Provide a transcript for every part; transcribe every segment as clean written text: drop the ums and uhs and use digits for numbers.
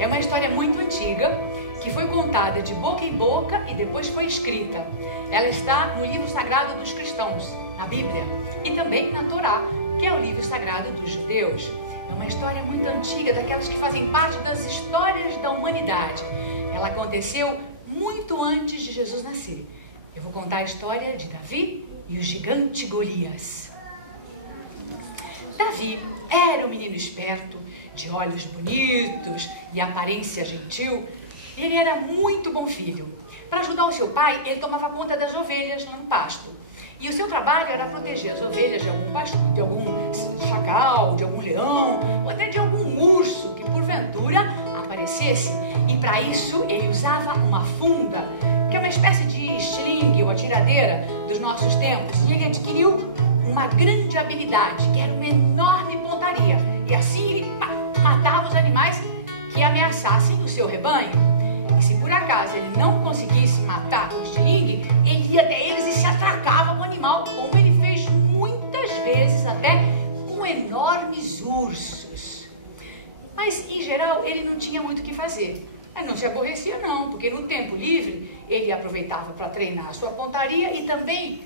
É uma história muito antiga, que foi contada de boca em boca e depois foi escrita. Ela está no livro sagrado dos cristãos, na Bíblia, e também na Torá, que é o livro sagrado dos judeus. É uma história muito antiga, daquelas que fazem parte das histórias da humanidade. Ela aconteceu muito antes de Jesus nascer. Eu vou contar a história de Davi e o gigante Golias. Davi era um menino esperto, de olhos bonitos e aparência gentil. Ele era muito bom filho. Para ajudar o seu pai, ele tomava conta das ovelhas no pasto. E o seu trabalho era proteger as ovelhas de algum pastor, de algum chacal, de algum leão, ou até de algum urso que porventura aparecesse. E para isso ele usava uma funda, que é uma espécie de estilingue ou atiradeira dos nossos tempos. E ele adquiriu uma grande habilidade, que era uma enorme pontaria. E assim ele matava os animais que ameaçassem o seu rebanho. E se por acaso ele não conseguisse matar com o estilingue, ele ia até eles e se atracava com o animal, como ele fez muitas vezes até com enormes ursos. Mas, em geral, ele não tinha muito o que fazer. Ele não se aborrecia não, porque no tempo livre ele aproveitava para treinar a sua pontaria e também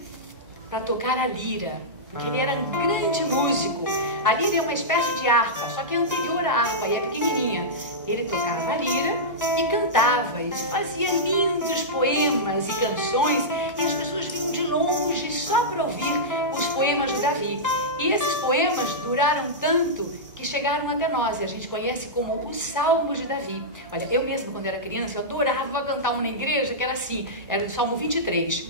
para tocar a lira, porque ele era um grande músico. A lira é uma espécie de harpa, só que é anterior à harpa e é pequenininha. Ele tocava a lira e cantava, e fazia lindos poemas e canções, e as pessoas vinham de longe só para ouvir os poemas do Davi. E esses poemas duraram tanto que chegaram até nós, e a gente conhece como os Salmos de Davi. Olha, eu mesma, quando era criança, eu adorava cantar uma na igreja, que era assim, era o Salmo 23.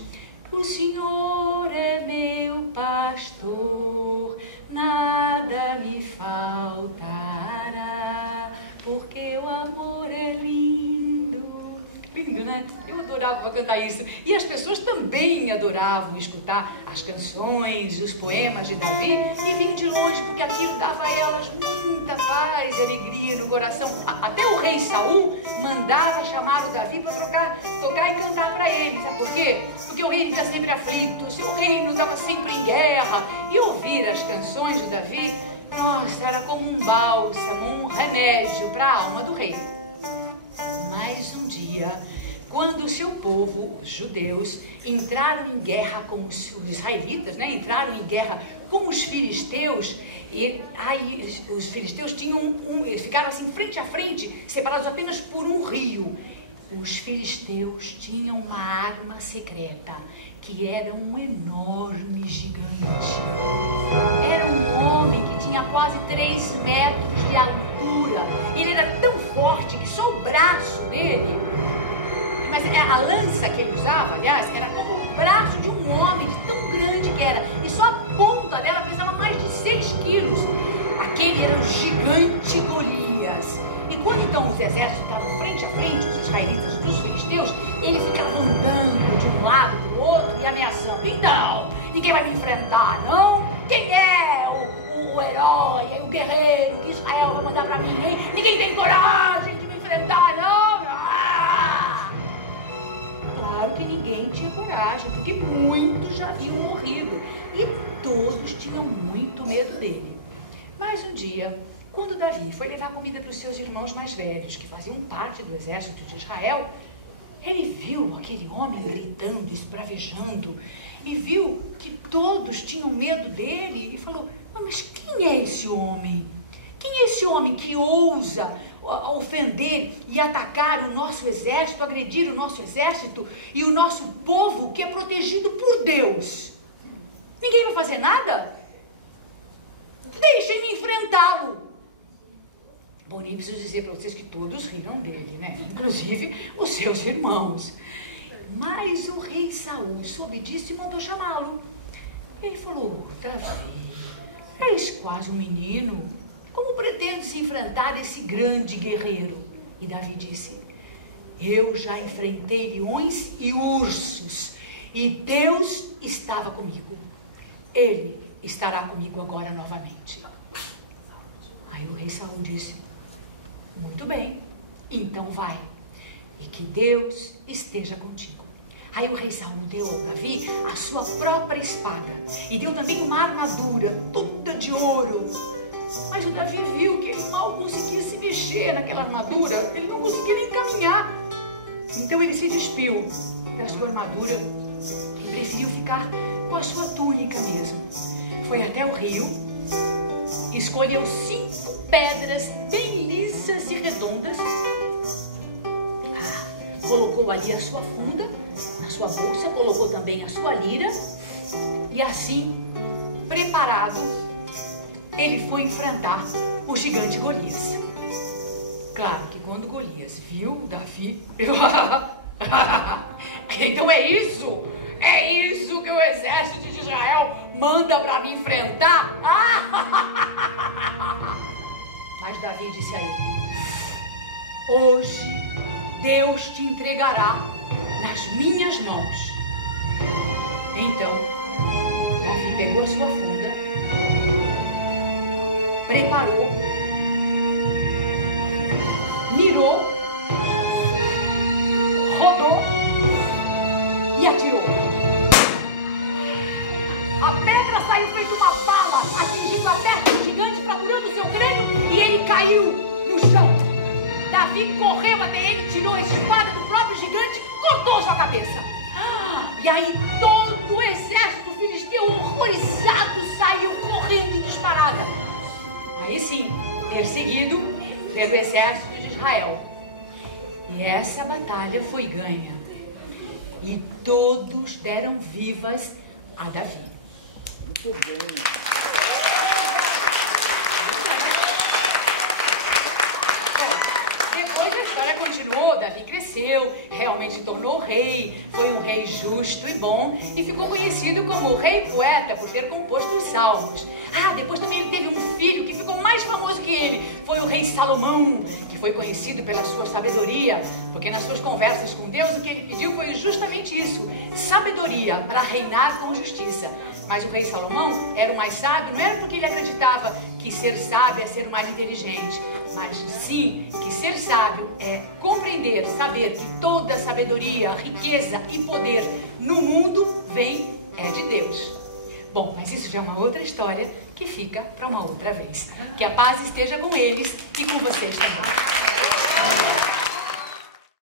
O Senhor é meu pastor, nada me faltará, porque o amor é lindo. Lindo, né? Eu adorava cantar isso. E as pessoas também adoravam escutar as canções, os poemas de Davi, e vinham de longe, porque aquilo dava a elas muita paz e alegria no coração. Até o rei Saul mandava chamar o Davi para tocar e cantar para ele. Sabe por quê? Porque o reino estava sempre aflito, o seu reino estava sempre em guerra. E ouvir as canções de Davi, nossa, era como um bálsamo, um remédio para a alma do rei. Mas um dia, quando o seu povo, os judeus, entraram em guerra com os israelitas, né? Entraram em guerra com os filisteus, e aí os filisteus eles ficaram assim frente a frente, separados apenas por um rio. Os filisteus tinham uma arma secreta, que era um enorme gigante. Era um homem que tinha quase 3 metros de altura. Ele era tão forte que só o braço dele, mas a lança que ele usava, aliás, era como o braço de um homem, de tão grande que era. E só a ponta dela pesava mais de 6 quilos. Aquele era o gigante Golias. E quando então os exércitos estavam frente a frente, os israelitas dos filisteus, ele ficava andando de um lado para o outro e ameaçando. Então, ninguém vai me enfrentar, não? Quem é o herói, o guerreiro que Israel vai mandar para mim, hein? Ninguém tem coragem de me enfrentar, não? Claro que ninguém tinha coragem, porque muitos já haviam morrido e todos tinham muito medo dele. Mas um dia, quando Davi foi levar comida para os seus irmãos mais velhos, que faziam parte do exército de Israel, ele viu aquele homem gritando, esbravejando, e viu que todos tinham medo dele, e falou: mas quem é esse homem? Quem é esse homem que ousa ofender e atacar o nosso exército, agredir o nosso exército e o nosso povo que é protegido por Deus? Ninguém vai fazer nada? Deixem-me enfrentá-lo. Bom, nem preciso dizer para vocês que todos riram dele, né? Inclusive os seus irmãos. Mas o rei Saul soube disso e mandou chamá-lo. Ele falou: Davi, és quase um menino. Como pretendes enfrentar esse grande guerreiro? E Davi disse: eu já enfrentei leões e ursos, e Deus estava comigo. Ele estará comigo agora novamente. Aí o rei Saul disse: muito bem, então vai, e que Deus esteja contigo. Aí o rei Saul deu ao Davi a sua própria espada, e deu também uma armadura toda de ouro. Mas o Davi viu que ele mal conseguia se mexer naquela armadura, ele não conseguia nem caminhar. Então ele se despiu da sua armadura e preferiu ficar com a sua túnica mesmo. Foi até o rio, escolheu 5 pedras bem lisas e redondas, colocou ali a sua funda, na sua bolsa, colocou também a sua lira, e assim, preparado, ele foi enfrentar o gigante Golias. Claro que quando Golias viu Davi, então é isso que o exército de Israel manda para me enfrentar? Mas Davi disse a ele: hoje Deus te entregará nas minhas mãos. Então Davi pegou a sua funda, preparou, mirou, rodou e atirou. A pedra saiu feito uma bala, atingindo a testa do gigante, fraturando seu crânio, e ele caiu no chão. Davi correu até ele, tirou a espada do próprio gigante, cortou sua cabeça. E aí todo o exército filisteu, horrorizado, saiu correndo em disparada. Aí sim, perseguido pelo exército de Israel. E essa batalha foi ganha. E todos deram vivas a Davi. Muito bem. Depois a história continuou, Davi cresceu, realmente se tornou rei, foi um rei justo e bom e ficou conhecido como rei poeta por ter composto os salmos. Depois também ele teve um filho que ficou mais famoso que ele, foi o rei Salomão, que foi conhecido pela sua sabedoria, porque nas suas conversas com Deus o que ele pediu foi justamente isso, sabedoria para reinar com justiça. Mas o rei Salomão era o mais sábio, não era porque ele acreditava que ser sábio é ser o mais inteligente, mas sim que ser sábio é compreender, saber que toda sabedoria, riqueza e poder no mundo vem de Deus. Bom, mas isso já é uma outra história que fica para uma outra vez. Que a paz esteja com eles e com vocês também.